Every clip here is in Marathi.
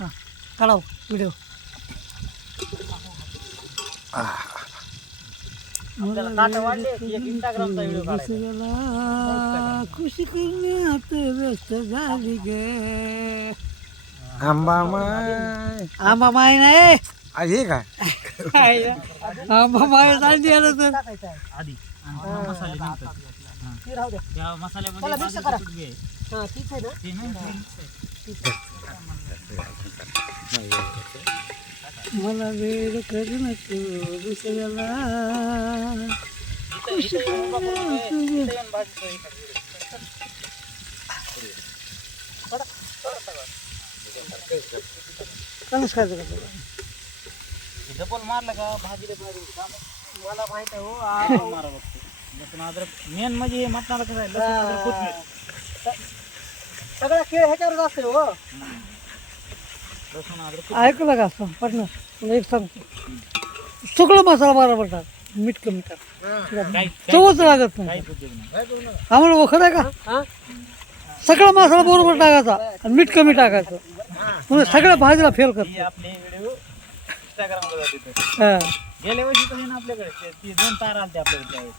हां काढाव व्हिडिओ. खुशी करण्यात व्यस्त झाली गे. आंबा माय आंबा माय नाही हे काय आंबा माय सांगते आलं तर आधी मसाले नंतर त्या मसाल्यामध्ये ठीक आहे ना. ते नाही मला वेळ करू नको दुसऱ्याला. खुशी नमस्कार. डबल मारलं का भाजीला भाजी मला माहित आहे हो. मारा बघतो लसूण अद्रक मेन म्हणजे हे मटणाला कसं आहे, लसूण अद्रक कोथिंबीर. सगळा खेळ ह्याच्यावरच असते हो. लसूण अद्रक ऐकलं का असं पटणार तुला एक सांगतो. सगळं मसाला बरोबर टाक, मीठ कमी टाक, चवच लागत नाही. काहीच उपयोग नाही. आम्हाला खरं आहे का. सगळा मसाला बरोबर टाकायचा आणि मीठ कमी टाकायचं म्हणजे सगळ्या भाजीला फेल कर. ही आपले व्हिडिओ इंस्टाग्रामला जाते. हां गेल्या वर्षी तर आहे ना आपल्याकडे ती 2 तार आलते आपल्याकडे त्यावेळेस.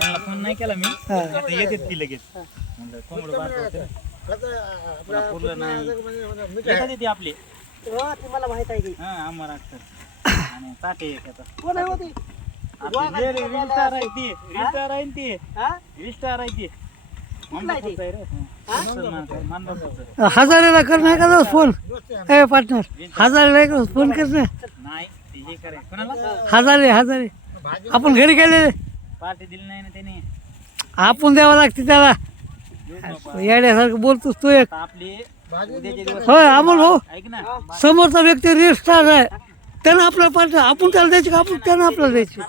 त्यांना फोन नाही केला मी, आता येतात ती लगेच. म्हणलं कोंबडं बारकं होतं, पुन्हा पुरलं नाही. येतात ती आपली मला माहित आहे की आम्हाला अक्षर आणि ताटे एक आता. कोण आहे होती. आपली जे रील स्टार आहे ती, रील स्टार आहे ती, रील स्टार आहे ती. हजारेला कर नाही का फोन. ए पार्टनर हजारेला फोन कर ना. नाही हे करे कोणाला हजारे आपण घरी गेलेले पार्टी दिली नाही ना त्याने. आपण द्यावं लागते त्याला. येड्यासारखं बोलतोस तू एक. आपली उद्याचे दिवस होय अमोल भाऊ ऐक ना, समोरचा व्यक्ती रील स्टार आहे त्यानं आपल्याला पार्टनर आपण त्याला द्यायची का आपण त्यानं आपल्याला द्यायची.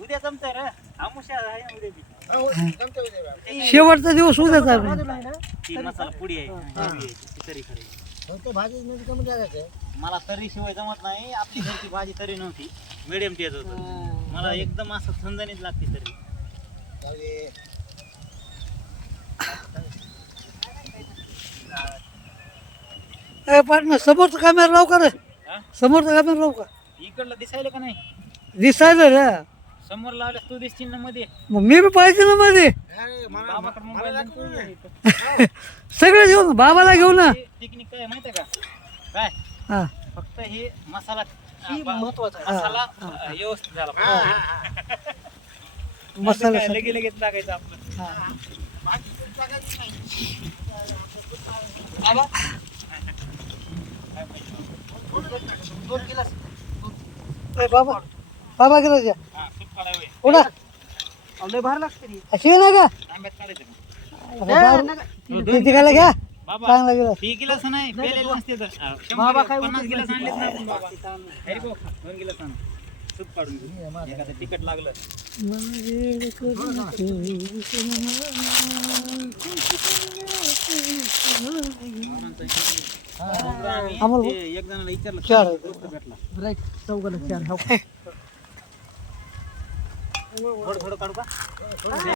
उद्या जमतंय रे, आमुष्या आहे उद्या बी. शेवटचा दिवस उद्याच आहे. ती मसाला पुडी आहे, ती तरी खरी. मला तरी शिवाय जमत नाही. आपली घरची भाजी तरी नव्हती, मिडियम टेस्ट होतं. मला एकदम असं झणझणीत लागते तरी. ए पार्टनर समोरचा कॅमेरा लाव का रे. हा? समोरचा कॅमेरा लाव का. इकडलं दिसायला का नाही, दिसायला रे. समोर लावल्यास तू दिसशील ना मध्ये. मग मी बी पाहिजे ना मध्ये. बाबाकडे मोबाईल सगळे घेऊन बाबाला घेऊन ना. टेक्निक काय माहिती आहे का काय, हा फक्त हे मसाला महत्वाचं आहे. मसाला व्यवस्थित झाला पाहिजे. मसाला काय लगे लगेच टाकायचं आपलं. बाबा बाबा गेला हा, सूप काढावं. पुढा लय भारी लागते रे. अशी ना का आंब्यात काढायचं का? किती खायला घ्या बाबा चांगला गेला. 3 गिलास नाही, पेलेले नसते तर 50 गिलास आणलेत ना आपण बाबा. अरे गो 2 गिलास आण, सूप काढून घेऊ. एखादं तिखट लागलं. अमोल ते एक जणाला विचारलं, चार दोस्त भेटला. राईट चौघाला चार. थोडं थोडं काढू का?